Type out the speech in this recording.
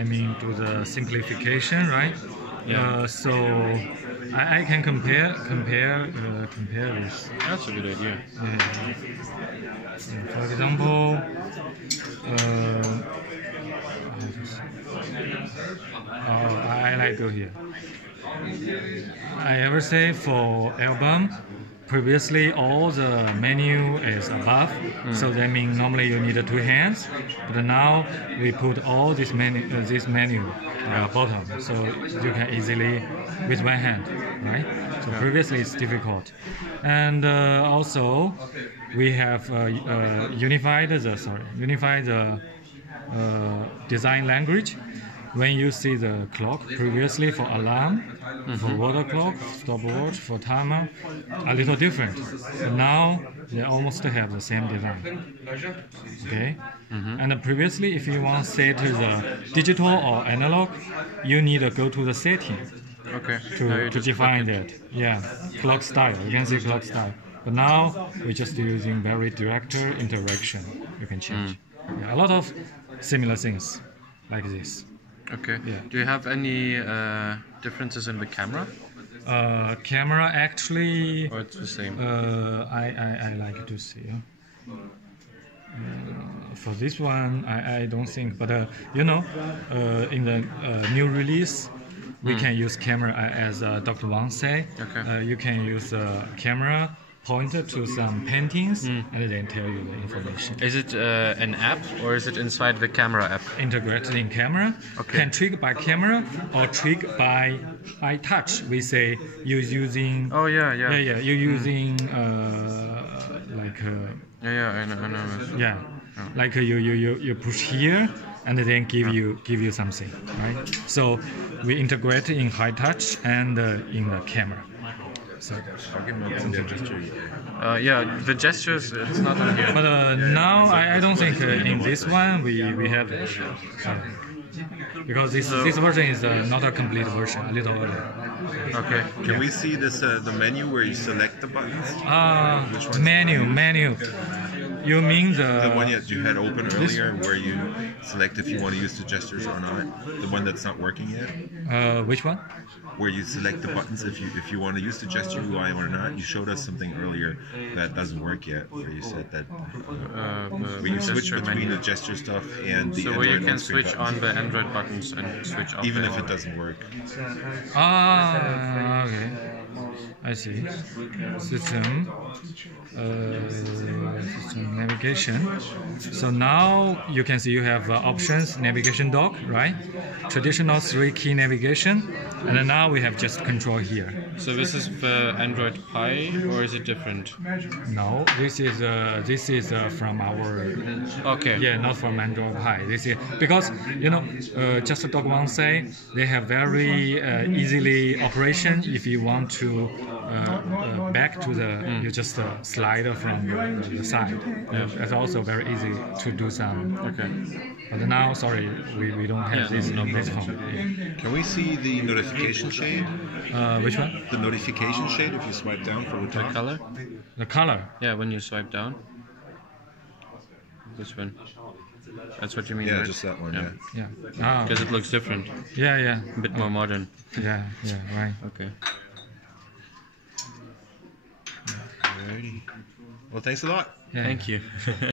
I mean, to the simplification, right? Yeah. So I can compare this. That's a good idea. For example, I like go here. I ever say for album, previously all the menu is above, so that means normally you need two hands. But now we put all this menu bottom, so you can easily with one hand, right? So previously it's difficult, and also we have unified the design language. When you see the clock previously for alarm, for water clock, stopwatch, for timer, a little different. But now they almost have the same design. Okay, and previously, if you want to set the digital or analog, you need to go to the setting. Okay. To define that. Yeah, clock style. You can see clock style. But now we're just using very direct interaction. You can change. Yeah, a lot of similar things like this. Okay. Yeah. Do you have any differences in the camera? Camera actually. Or it's the same? I like to see. For this one, I don't think. But in the new release, we can use camera as Dr. Wang say. Okay. You can use camera pointer to some paintings and then tell you the information. Is it an app or is it inside the camera app? Integrated in camera. Okay. Can trigger by camera or trigger by touch. We say you're using. Oh yeah. Yeah. You're using like. I know. Yeah. Like you push here and then give you something, right? So we integrate in high touch and in the camera. So yeah, the gestures, it's not on here. but now I don't think in this one we have because this version is not a complete version, a little early. Okay. Can we see this the menu where you select the buttons? Menu. You mean The one that you had open earlier, where you select if you want to use the gestures or not. The one that's not working yet. Which one? Where you select the buttons if you want to use the gesture UI or not. You showed us something earlier that doesn't work yet. Where you said that where you switch between the gesture stuff and the so Android where you can on-screen switch buttons. on the Android buttons and switch off. Even if it doesn't work. Okay. I see. System navigation. So now you can see you have options, navigation dock, right? Traditional 3-key navigation, and then now we have just control here. So this is the Android Pie, or is it different? No, this is from our. Okay. Yeah, not from Android Pie. This is because just Dog Wang say they have very easily operation. If you want to back to the, you just slide from the side. It's also very easy to do some. Okay. But now, sorry, we don't have this phone. Yeah. Can we see the notification shade? Which one? The notification shade if you swipe down from the top. The color? The color. Yeah, when you swipe down. This one. That's what you mean, Yeah, right? just that one. Yeah. Yeah. Because it looks different. Yeah. A bit more modern. Yeah. Right. Okay. Alrighty. Well, thanks a lot. Yeah. Thank you.